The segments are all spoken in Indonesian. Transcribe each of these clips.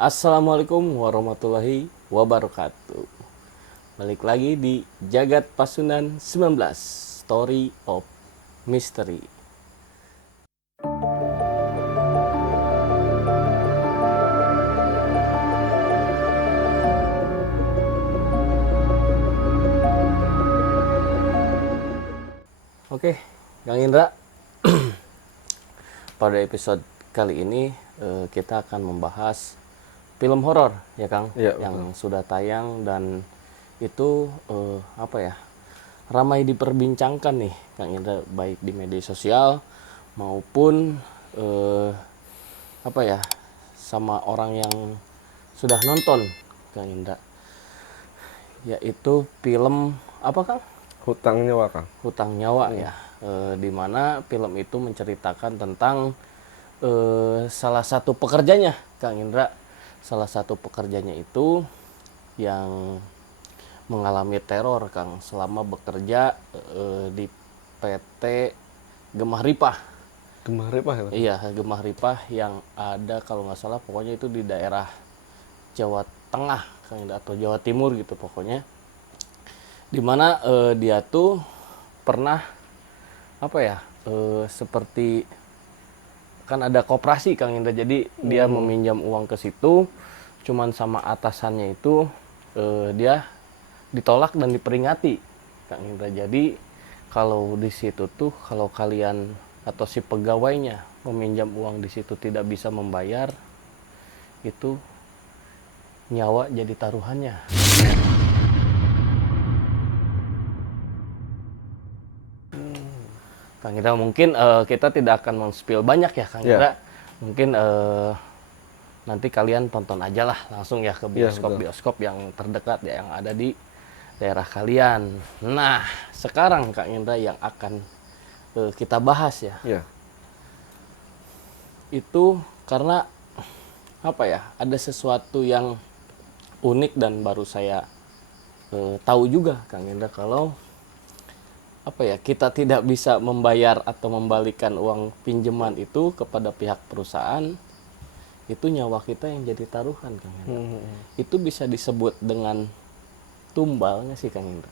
Assalamualaikum warahmatullahi wabarakatuh. Balik lagi di Jagat Pasunan 19 Story of Mystery. Oke, Kang Indra, pada episode kali ini kita akan membahas film horor ya Kang, Iya, yang sudah tayang dan itu ramai diperbincangkan nih Kang Indra, baik di media sosial maupun sama orang yang sudah nonton Kang Indra, yaitu film apa Kang? Hutang Nyawa, Kang. Hutang Nyawa ya, di mana film itu menceritakan tentang salah satu pekerjanya Kang Indra. Salah satu pekerjanya itu yang mengalami teror Kang selama bekerja di PT Gemah Ripah. Gemah Ripah ya, Kang? Iya, Gemah Ripah yang ada kalau nggak salah pokoknya itu di daerah Jawa Tengah Kang Indra, atau Jawa Timur gitu pokoknya. Dimana dia tuh pernah seperti kan ada koperasi Kang Indra, jadi dia meminjam uang ke situ, cuman sama atasannya itu dia ditolak dan diperingati Kang Indra. Jadi kalau di situ tuh kalau kalian atau si pegawainya meminjam uang di situ tidak bisa membayar, itu nyawa jadi taruhannya. Kang Indra, mungkin kita tidak akan men-spill banyak ya Kang Indra. Mungkin nanti kalian tonton aja lah langsung ya ke bioskop-bioskop yang terdekat ya, yang ada di daerah kalian. Nah, sekarang Kang Indra yang akan kita bahas ya, Iya. itu karena ada sesuatu yang unik dan baru saya tahu juga Kang Indra, kalau kita tidak bisa membayar atau membalikan uang pinjaman itu kepada pihak perusahaan, itu nyawa kita yang jadi taruhan Kang Indra. Itu bisa disebut dengan tumbal nggak sih Kang Indra?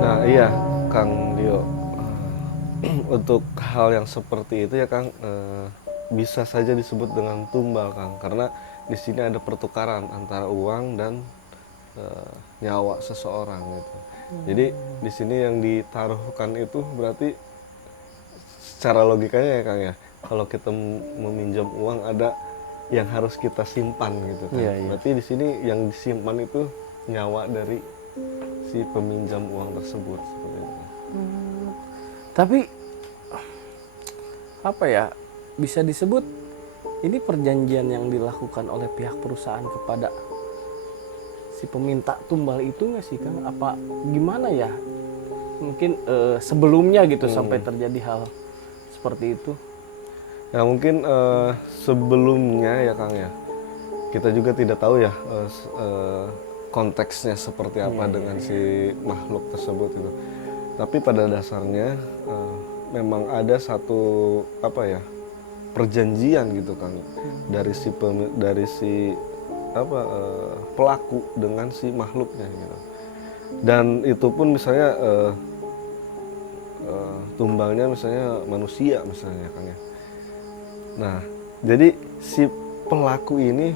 Nah, iya, Kang Dio. Untuk hal yang seperti itu ya, Kang, bisa saja disebut dengan tumbal, Kang, karena di sini ada pertukaran antara uang dan nyawa seseorang gitu. Jadi di sini yang ditaruhkan itu berarti secara logikanya ya, Kang, ya, kalau kita meminjam uang ada yang harus kita simpan gitu kan. Iya, iya. Berarti di sini yang disimpan itu nyawa dari si peminjam uang tersebut seperti itu. Tapi bisa disebut ini perjanjian yang dilakukan oleh pihak perusahaan kepada si peminta tumbal itu nggak sih Kang? Apa gimana ya? Mungkin sebelumnya gitu sampai terjadi hal seperti itu. Ya mungkin sebelumnya ya Kang ya, kita juga tidak tahu ya konteksnya seperti apa dengan si makhluk tersebut itu. Tapi pada dasarnya memang ada satu perjanjian gitu Kang, dari si pelaku dengan si makhluknya gitu. Dan itu pun misalnya tumbalnya misalnya manusia misalnya Kang ya. Nah, jadi si pelaku ini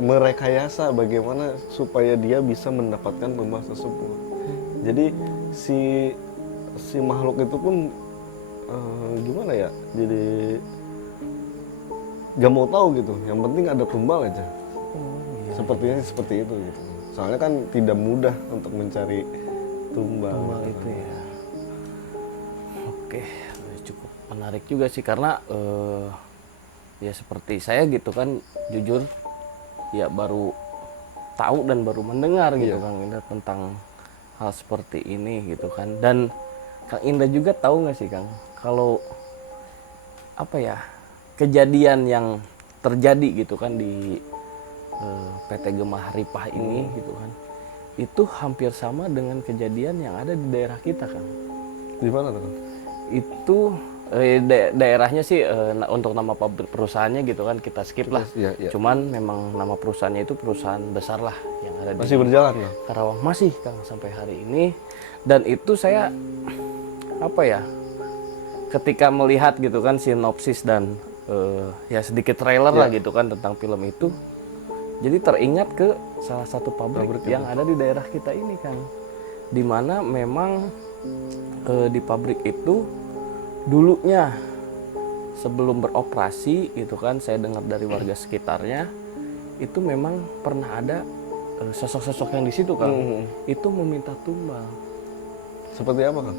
merekayasa bagaimana supaya dia bisa mendapatkan tumbal tersebut. Jadi si makhluk itu pun gimana ya? Jadi gak mau tahu gitu. Yang penting ada tumbal aja. Sepertinya seperti itu gitu. Soalnya kan tidak mudah untuk mencari tumbal gitu, Itu ya. Oke, cukup menarik juga sih karena ya seperti saya gitu kan, jujur ya baru tahu dan baru mendengar gitu Kang Indra tentang hal seperti ini gitu kan. Dan Kang Indra juga tahu nggak sih Kang, kalau kejadian yang terjadi gitu kan di PT Gemah Ripah ini gitu kan, itu hampir sama dengan kejadian yang ada di daerah kita Kang. Di mana tuh? Itu Daerahnya sih untuk nama pabrik perusahaannya gitu kan kita skip lah. Iya. Cuman memang nama perusahaannya itu perusahaan besar lah yang ada di Masih berjalan Kang? Karawang, masih Kang sampai hari ini. Dan itu saya apa ya, ketika melihat gitu kan sinopsis dan ya sedikit trailer lah gitu kan tentang film itu, jadi teringat ke salah satu pabrik yang ada di daerah kita ini Kang, dimana memang di pabrik itu dulunya sebelum beroperasi gitu kan, saya dengar dari warga sekitarnya itu memang pernah ada sosok-sosok yang di situ Kang, itu meminta tumbal. Seperti apa Kang?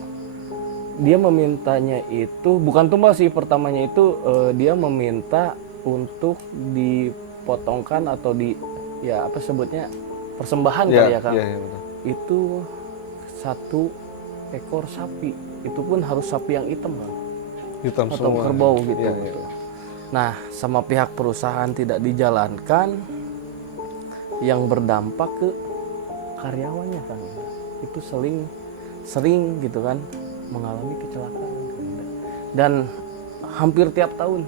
Dia memintanya itu bukan tumbal sih, pertamanya itu dia meminta untuk dipotongkan atau ya apa sebutnya, persembahan kali ya Kang. Iya, betul. Itu 1 ekor sapi, itu pun harus sapi yang hitam Kang, Hitam atau semua. kerbau gitu. Iya. Nah, sama pihak perusahaan tidak dijalankan, yang berdampak ke karyawannya Kang. Itu sering gitu kan mengalami kecelakaan. Dan hampir tiap tahun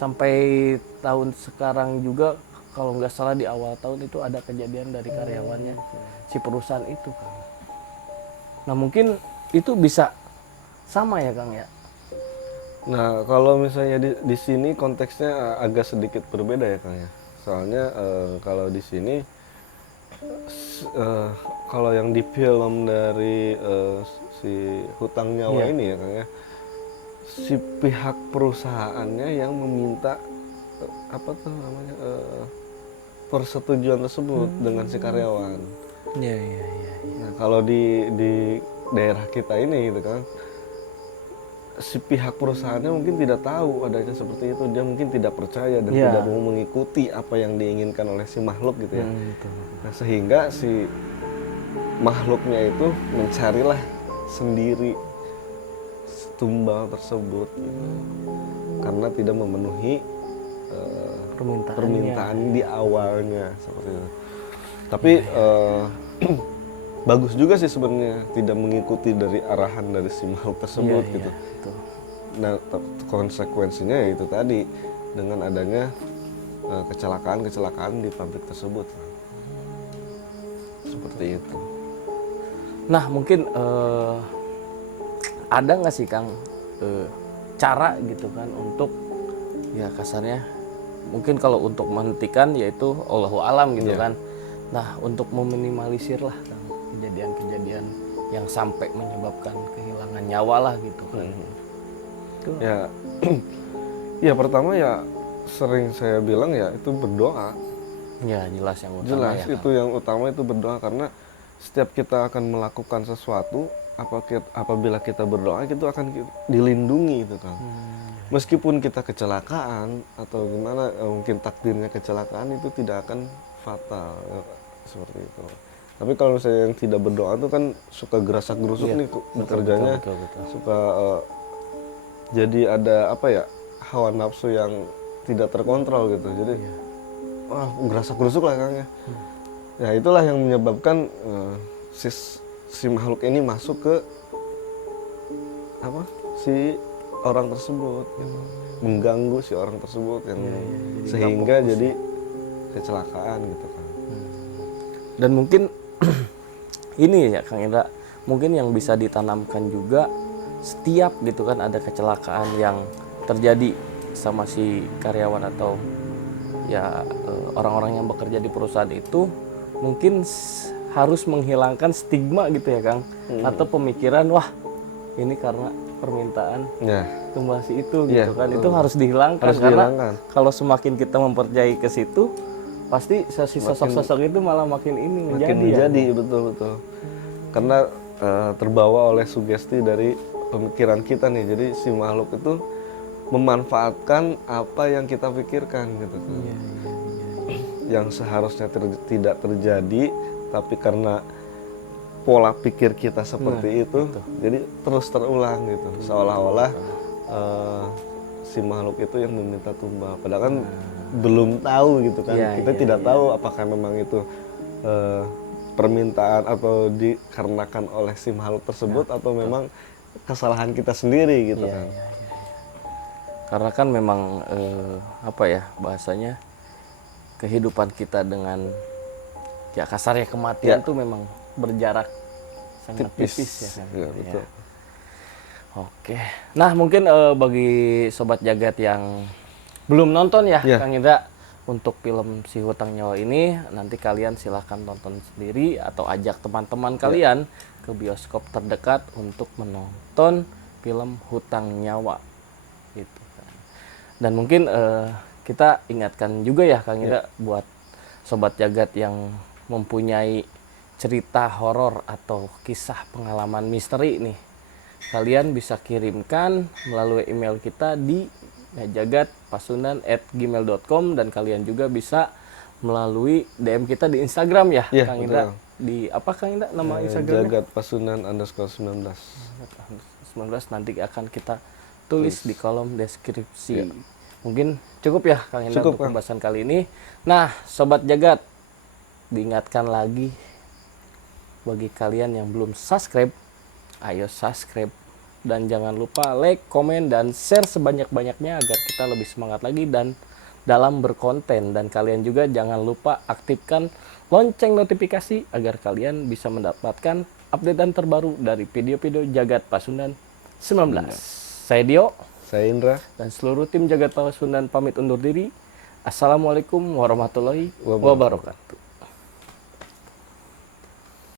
sampai tahun sekarang juga, kalau nggak salah di awal tahun itu ada kejadian dari karyawannya si perusahaan itu Kang. Nah mungkin itu bisa sama ya Kang ya. Nah, kalau misalnya di sini konteksnya agak sedikit berbeda ya Kang ya. Soalnya kalau di sini kalau yang di film dari si hutang nyawa ini ya Kang ya, si pihak perusahaannya yang meminta apa tuh namanya persetujuan tersebut dengan si karyawan. Iya. Nah, kalau di daerah kita ini gitu kan, si pihak perusahaannya mungkin tidak tahu adanya seperti itu, dia mungkin tidak percaya dan tidak mau mengikuti apa yang diinginkan oleh si makhluk gitu ya. Nah, sehingga si makhluknya itu mencarilah sendiri tumbal tersebut gitu. Karena tidak memenuhi permintaan di awalnya seperti itu. Tapi bagus juga sih sebenarnya tidak mengikuti dari arahan dari si makhluk tersebut gitu. Betul. Nah, konsekuensinya ya itu tadi dengan adanya kecelakaan di pabrik tersebut. Seperti itu. Nah mungkin ada nggak sih Kang cara gitu kan untuk ya kasarnya mungkin kalau untuk menghentikan yaitu Allahu alam gitu kan. Nah untuk meminimalisir lah Kang kejadian-kejadian yang sampai menyebabkan kehilangan nyawa lah gitu kan. Ya, ya pertama ya sering saya bilang ya itu berdoa. Ya jelas yang utama. Jelas ya, itu yang utama itu berdoa, karena setiap kita akan melakukan sesuatu apabila kita berdoa itu akan dilindungi itu kan. Meskipun kita kecelakaan atau gimana mungkin takdirnya kecelakaan itu tidak akan fatal seperti itu. Tapi kalau misalnya yang tidak berdoa itu kan suka gerasak gerusuk nih bekerjanya, betul. suka jadi ada apa ya, hawa nafsu yang tidak terkontrol gitu. Jadi wah gerasak gerusuk lah Kang ya. Ya itulah yang menyebabkan si makhluk ini masuk ke apa si orang tersebut gitu. Mengganggu si orang tersebut yang sehingga jadi kecelakaan gitu kan. Dan mungkin ini ya Kang Indra, mungkin yang bisa ditanamkan juga setiap gitu kan ada kecelakaan yang terjadi sama si karyawan atau ya orang-orang yang bekerja di perusahaan itu, mungkin harus menghilangkan stigma gitu ya Kang, atau pemikiran wah ini karena permintaan tumbal si itu gitu kan. Itu harus dihilangkan karena kalau semakin kita mempercayai ke situ pasti si sosok-sosok itu malah makin menjadi. Betul. Karena terbawa oleh sugesti dari pemikiran kita nih. Jadi si makhluk itu memanfaatkan apa yang kita pikirkan gitu kan. Yang seharusnya tidak terjadi, tapi karena pola pikir kita seperti itu, jadi terus terulang gitu. Seolah-olah si makhluk itu yang meminta tumbal. Padahal kan belum tahu gitu kan. Kita tidak tahu apakah memang itu permintaan atau dikarenakan oleh si makhluk tersebut atau memang kesalahan kita sendiri gitu kan. Karena kan memang apa ya bahasanya, kehidupan kita dengan ya kasarnya kematian Ya. tuh memang berjarak sangat Tipis. tipis ya kan. Ya, betul. Ya. Oke. Nah, mungkin bagi sobat jagat yang belum nonton ya, Ya. Kang Indra, untuk film Si Hutang Nyawa ini nanti kalian silahkan tonton sendiri atau ajak teman-teman kalian ke bioskop terdekat untuk menonton film Hutang Nyawa gitu kan. Dan mungkin kita ingatkan juga ya Kang Indra buat sobat jagat yang mempunyai cerita horor atau kisah pengalaman misteri nih, kalian bisa kirimkan melalui email kita di jagatpasundan@gmail.com, dan kalian juga bisa melalui DM kita di Instagram ya, Iya, Kang betul. Indra. Di apa Kang Indra nama Instagramnya? Jagat Pasundan _19. 19 nanti akan kita tulis di kolom deskripsi. Mungkin cukup ya Kang Indra Cukup, untuk Kang. pembahasan kali ini. Nah, sobat jagat, diingatkan lagi bagi kalian yang belum subscribe, ayo subscribe dan jangan lupa like, komen, dan share sebanyak-banyaknya agar kita lebih semangat lagi dan dalam berkonten. Dan kalian juga jangan lupa aktifkan lonceng notifikasi agar kalian bisa mendapatkan updatean terbaru dari video-video Jagat Pasundan 19. Saya Dio Saya Indra. dan seluruh tim Jagat Pasundan pamit undur diri. Assalamualaikum warahmatullahi Wabarakatuh. wabarakatuh.